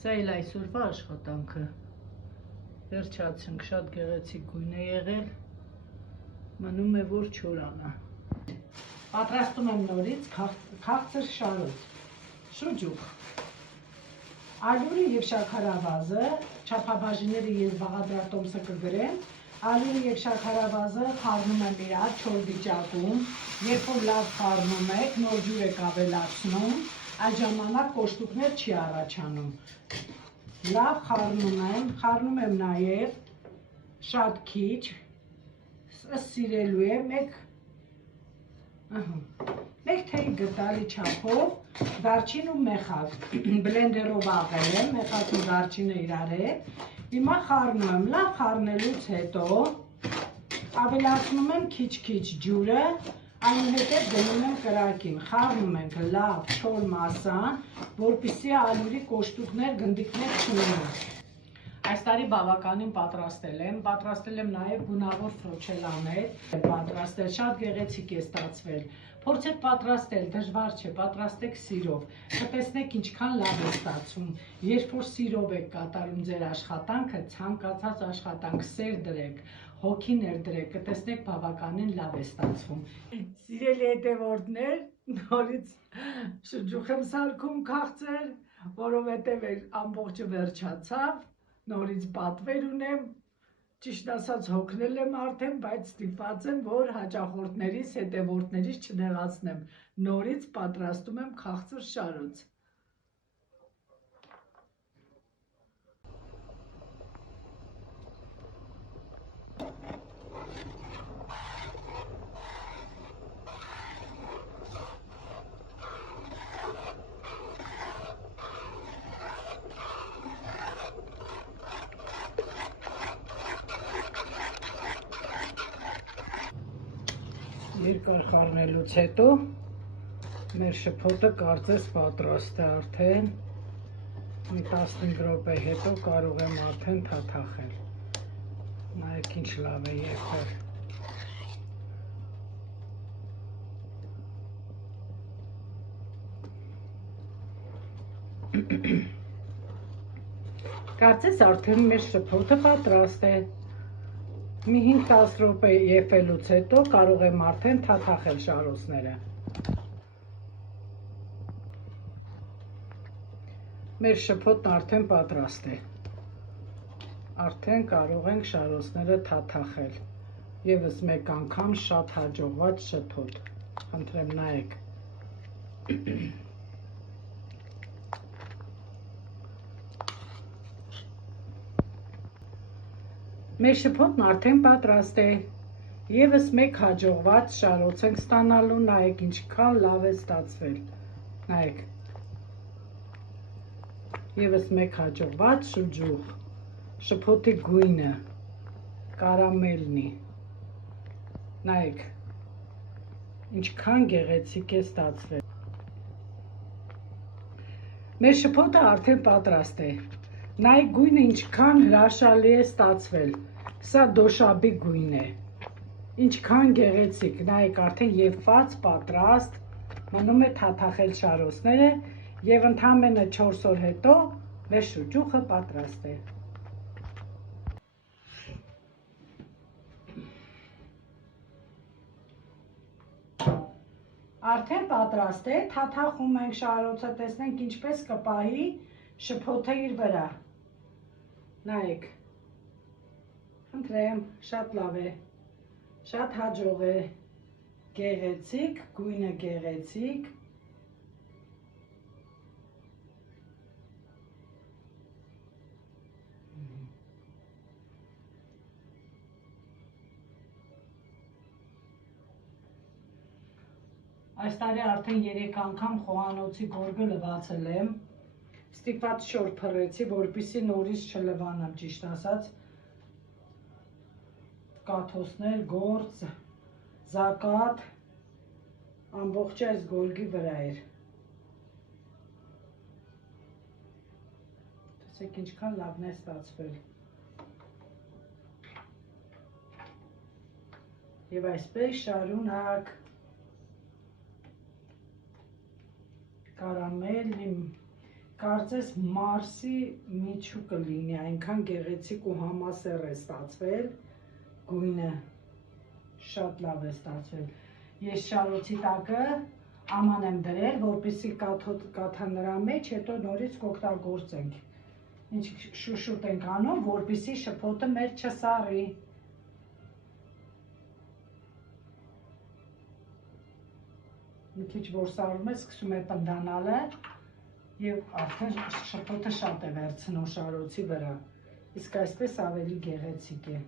Սա էլ այսօրվա աշխատանքը վերջացնենք, շատ գեղեցիկ գույն է եղել, մնում է որ չորանա։ Պատրաստում եմ նորից քաղցր շարոց, շուջուխ, ալյուրը և շաքարավազը, չափաբաժինները ես բաղադրատոմսը կգրեմ, ալյուրը և շաքարավազը խառնում եմ իրար չոր վիճակում, երբ որ լավ խառնում եք, նոր ջուր եք ավելացնում, այդ ժամանակ կոշտուկներ չի առաջանում։ Լավ խառնում եմ նաև շատ քիչ, սիրելու է մեկ թեյ գդալի չափով դարչին ու մեխակ, բլենդերով աղել եմ, մեխակն ու դարչինը իրար հետ, հիմա խառնում եմ, լավ խառնելուց հետո ավելացնում եմ քիչ-քիչ ջուրը, այնուհետև դնում եմ կրակին, խառնում ենք լավ չոր մասան, որպեսզի ալյուրի կոշտուկներ, գնդիկներ չունենա։ Այս տարի բավականին պատրաստել եմ նաև գունավոր ֆրոչելաներ, շատ գեղեցիկ է ստացվել։ Փորձեք պատրաստել, դժվար չէ, պատրաստեք սիրով, կտեսնեք ինչքան լավ է ստացվում, երբ որ սիրով եք կատարում ձեր աշխատանքը, ցանկացած աշխատանք, սեր դրեք, հոգի ներդրեք, կտեսնեք բավականին լավ է ստացվում։ Սիրելի հետևորդներ, նորից շուջուխ եմ սարքում քաղցր, որովհետև ամբողջը վերջացավ, նորից պատվեր ունեմ, ճիշտ ասած հոգնել եմ արդեն, բայց ստիպված եմ, որ հաճախորդներիս, հետևորդներիս չնեղացնեմ, նորից պատրաստում եմ քաղցր շարոց։ Երկար խառնելուց հետո մեր շփոթը կարծես պատրաստ է արդեն, մի 15 րոպե հետո կարող եմ արդեն թաթախել, նայեք ինչ լավ է եղել։ Կարծես արդեն մեր շփոթը պատրաստ է։ Մի 5-10 րոպե եփելուց հետո կարող եմ արդեն թաթախել շարոցները։ Մեր շփոթն արդեն պատրաստ է։ Արդեն կարող ենք շարոցները թաթախել։ Եվս մեկ անգամ շատ հաջողված շփոթ։ Խնդրեմ նայեք։ Մեր շփոթն արդեն պատրաստ է, եվս մեկ հաջողված շարոց ենք ստանալու, նայեք ինչքան լավ է ստացվել, նայեք, եվս մեկ հաջողված շուջուխ, շփոթի գույնը, կարամելնի, նայեք, ինչքան գեղեցիկ է ստացվել։ Մեր շփոթը արդեն պատրաստ է, նայեք գույնը ինչքան հրաշալի է ստացվել, սա դոշաբի գույն է, ինչքան գեղեցիկ, նայեք արդեն եփված, պատրաստ, մնում է թաթախել շարոցները և ընդամենը 4 օր հետո մեր շուջուխը պատրաստ է։ Արդեն պատրաստ է, թաթախում ենք շարոցը, տեսնենք ինչպես կպահի շփոթը իր վրա, նայեք, խնդրեմ, շատ լավ է, շատ հաջող է, գեղեցիկ, գույնը գեղեցիկ, այս տարի արդեն 3 անգամ խոհանոցի գորգը լվացել եմ, ստիպված շոր փռեցի, որպեսզի նորից չլվանամ, ճիշտ ասած, կաթոսներ, գործ, զակատ, ամբողջ այս գորգի վրա էր։ Տեսեք ինչքան լավն է ստացվել։ Եվ այսպես շարունակ Կարծես Մարսի միջու կլինի, այնքան գեղեցիկ ու համասեռ է ստացվել, գույնը շատ լավ է ստացվել։ Ես շարոցի տակը աման եմ դրել, որպեսզի կաթա նրա մեջ, հետո նորից կօգտագործենք։ Ինչ շուշուտ ենք անում, որպեսզի շփոթը մեր չսառի։ Մի քիչ որ սառում է, սկսում է պնդանալը և արդեն շփոթը շատ է վերցնում շարոցի վրա, իսկ այսպես ավելի գեղեցիկ է։